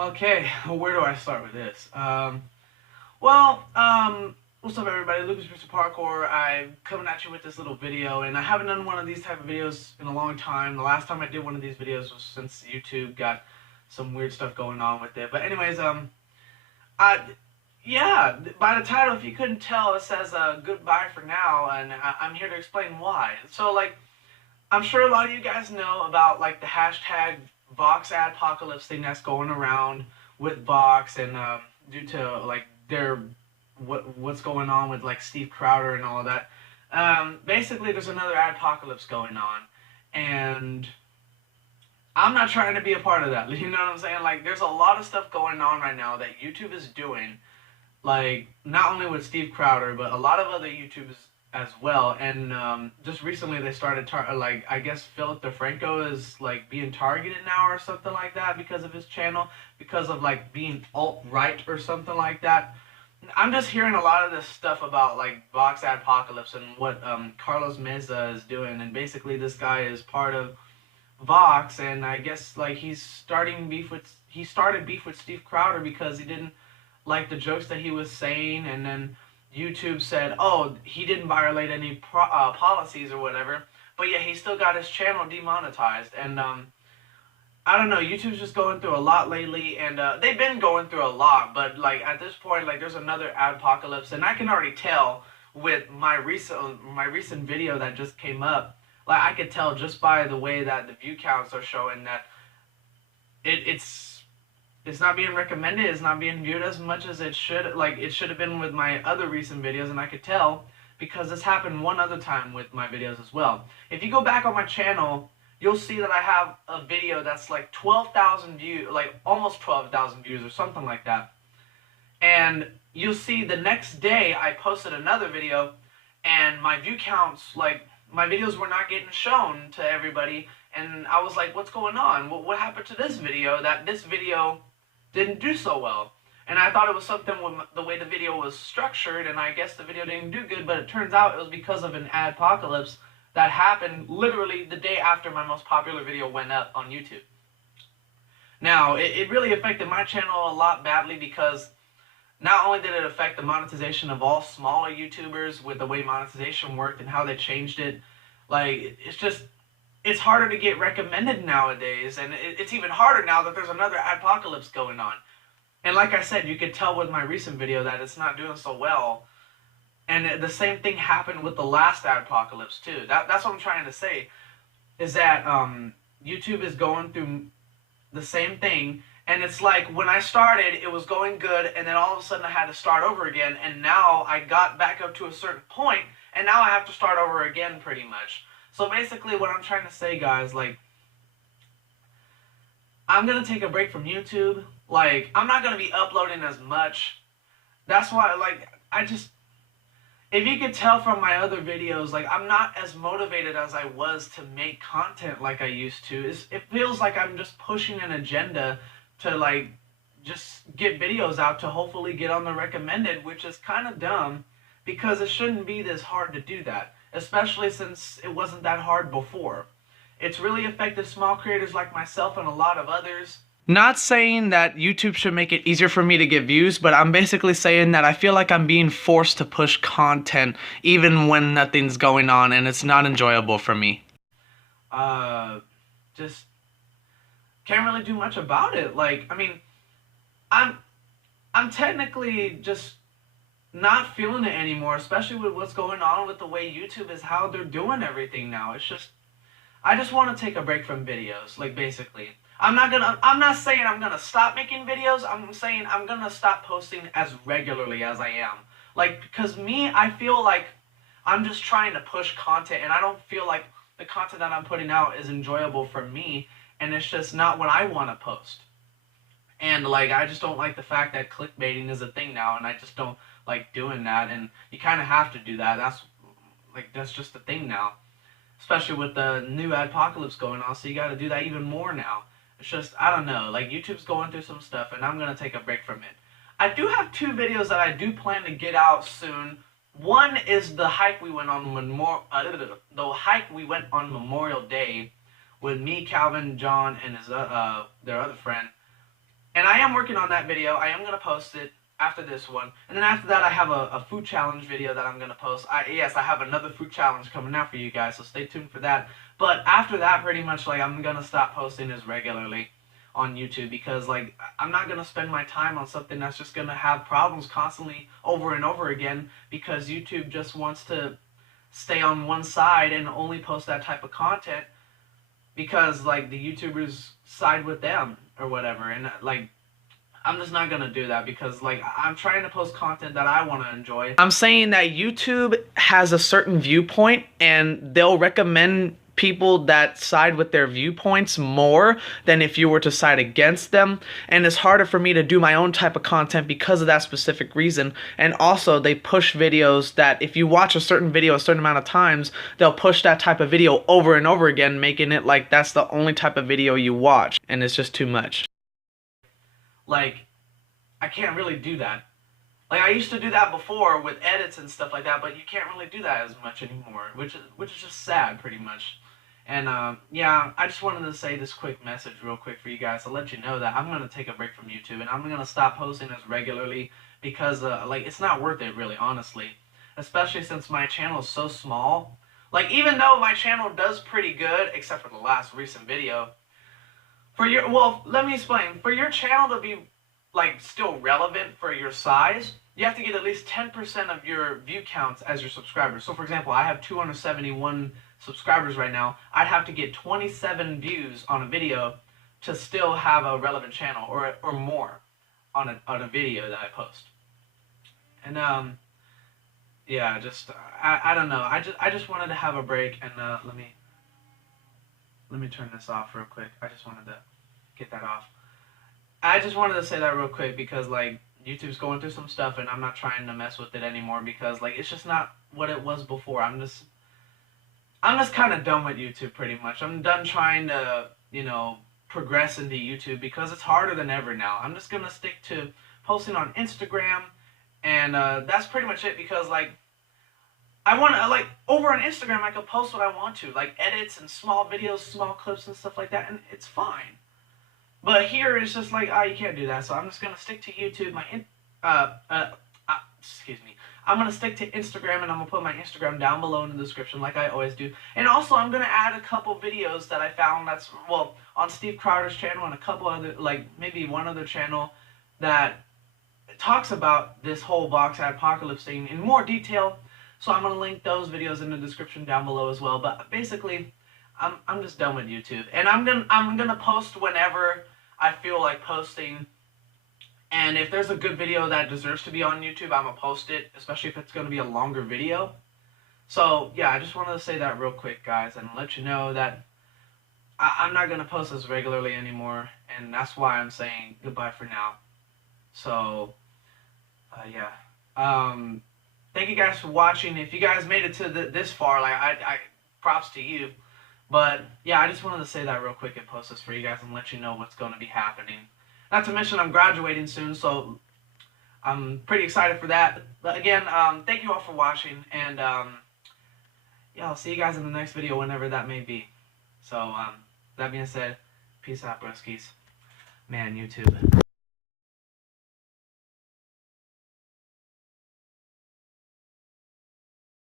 Okay, where do I start with this? What's up everybody? Lucas Mr. Parkour. I'm coming at you with this little video, and I haven't done one of these type of videos in a long time. The last time I did one of these videos was since YouTube got some weird stuff going on with it. But anyways, I, yeah, by the title, if you couldn't tell, it says goodbye for now, and I'm here to explain why. So, like, I'm sure a lot of you guys know about like the hashtag Vox Adpocalypse thing that's going around with Vox, and due to like their what's going on with like Steve Crowder and all of that. Basically, there's another adpocalypse going on, and I'm not trying to be a part of that. You know what I'm saying? Like, there's a lot of stuff going on right now that YouTube is doing, like not only with Steve Crowder, but a lot of other YouTubers as well. And just recently they started like, I guess Philip DeFranco is like being targeted now or something like that because of his channel, because of like being alt-right or something like that. I'm just hearing a lot of this stuff about like Vox Adpocalypse and what Carlos Meza is doing, and basically this guy is part of Vox, and I guess like he started beef with Steve Crowder because he didn't like the jokes that he was saying, and then YouTube said, oh, he didn't violate any policies or whatever, but yeah, he still got his channel demonetized. And I don't know, YouTube's just going through a lot lately, and they've been going through a lot, but like at this point, like there's another adpocalypse, and I can already tell with my recent video that just came up. Like, I could tell just by the way that the view counts are showing that it's not being recommended, it's not being viewed as much as it should. Like, it should have been with my other recent videos, and I could tell because this happened one other time with my videos as well. If you go back on my channel, you'll see that I have a video that's like 12,000 views, like almost 12,000 views or something like that. And you'll see the next day I posted another video, and my view counts, like, my videos were not getting shown to everybody, and I was like, what's going on? What happened to this video that this video didn't do so well? And I thought it was something with the way the video was structured, and I guess the video didn't do good, but it turns out it was because of an adpocalypse that happened literally the day after my most popular video went up on YouTube. Now, it really affected my channel a lot badly because not only did it affect the monetization of all smaller YouTubers with the way monetization worked and how they changed it, like, it's harder to get recommended nowadays, and it's even harder now that there's another apocalypse going on. And like I said, you could tell with my recent video that it's not doing so well. And the same thing happened with the last apocalypse too. That's what I'm trying to say, is that YouTube is going through the same thing. And it's like, when I started, it was going good, and then all of a sudden I had to start over again, and now I got back up to a certain point, and now I have to start over again, pretty much. So basically what I'm trying to say, guys, like, I'm going to take a break from YouTube. Like, I'm not going to be uploading as much. That's why, like, if you could tell from my other videos, like, I'm not as motivated as I was to make content like I used to. It feels like I'm just pushing an agenda to like just get videos out to hopefully get on the recommended, which is kind of dumb because it shouldn't be this hard to do that, especially since it wasn't that hard before. It's really affected small creators like myself and a lot of others. Not saying that YouTube should make it easier for me to get views, but I'm basically saying that I feel like I'm being forced to push content even when nothing's going on, and it's not enjoyable for me. Just can't really do much about it. Like, I mean, I'm technically just not feeling it anymore, especially with what's going on with the way YouTube is, how they're doing everything now. It's just, I just want to take a break from videos, like, basically. I'm not saying I'm gonna stop making videos, I'm saying I'm gonna stop posting as regularly as I am. Like, because me, I feel like I'm just trying to push content, and I don't feel like the content that I'm putting out is enjoyable for me, and it's just not what I want to post. And like, I just don't like the fact that clickbaiting is a thing now, and I just don't like doing that, and you kind of have to do that. That's just the thing now, especially with the new apocalypse going on, so you got to do that even more now. It's just, I don't know, like, YouTube's going through some stuff, and I'm going to take a break from it. I do have 2 videos that I do plan to get out soon. One is the hike we went on Memorial Day with me, Calvin, John, and their other friend. And I am working on that video. I am going to post it after this one. And then after that, I have a food challenge video that I'm going to post. Yes, I have another food challenge coming out for you guys, so stay tuned for that. But after that, pretty much, like, I'm going to stop posting as regularly on YouTube because, like, I'm not going to spend my time on something that's just going to have problems constantly over and over again because YouTube just wants to stay on one side and only post that type of content because, like, the YouTubers side with them or whatever. And, like, I'm just not gonna do that because, like, I'm trying to post content that I want to enjoy. I'm saying that YouTube has a certain viewpoint and they'll recommend people that side with their viewpoints more than if you were to side against them, and it's harder for me to do my own type of content because of that specific reason. And also, they push videos that if you watch a certain video a certain amount of times, they'll push that type of video over and over again, making it like that's the only type of video you watch, and it's just too much. Like, I can't really do that. Like, I used to do that before with edits and stuff like that, but you can't really do that as much anymore, which is just sad, pretty much. And, yeah, I just wanted to say this quick message real quick for you guys to let you know that I'm going to take a break from YouTube, and I'm going to stop posting as regularly because, like, it's not worth it, really, honestly. Especially since my channel is so small. Like, even though my channel does pretty good, except for the last recent video, well, let me explain. For your channel to be, like, still relevant for your size, you have to get at least 10% of your view counts as your subscribers. So, for example, I have 271 subscribers right now. I'd have to get 27 views on a video to still have a relevant channel, or more on a video that I post. And yeah, just I don't know. I just wanted to have a break, and let me turn this off real quick. I just wanted to get that off. I just wanted to say that real quick because, like, YouTube's going through some stuff and I'm not trying to mess with it anymore because, like, it's just not what it was before. I'm just kind of done with YouTube, pretty much. I'm done trying to, you know, progress into YouTube because it's harder than ever now. I'm just going to stick to posting on Instagram, and that's pretty much it because, like, I want to, like, over on Instagram I could post what I want to, like edits and small videos, small clips and stuff like that, and it's fine. But here it's just like, you can't do that. So I'm just gonna stick to YouTube. Excuse me. I'm gonna stick to Instagram, and I'm gonna put my Instagram down below in the description, like I always do. And also, I'm gonna add a couple videos that I found on Steve Crowder's channel and a couple other, like maybe one other channel that talks about this whole box apocalypse thing in more detail. So I'm gonna link those videos in the description down below as well. But basically, I'm just done with YouTube, and I'm gonna post whenever I feel like posting. And if there's a good video that deserves to be on YouTube, I'm gonna post it, especially if it's gonna be a longer video. So yeah, I just wanted to say that real quick, guys, and let you know that I'm not gonna post as regularly anymore, and that's why I'm saying goodbye for now. So yeah, thank you guys for watching. If you guys made it to this far, like, I props to you. But yeah, I just wanted to say that real quick and post this for you guys and let you know what's going to be happening. Not to mention I'm graduating soon, so I'm pretty excited for that. But again, thank you all for watching, and yeah, I'll see you guys in the next video whenever that may be. So that being said, peace out, broskies. Man, YouTube.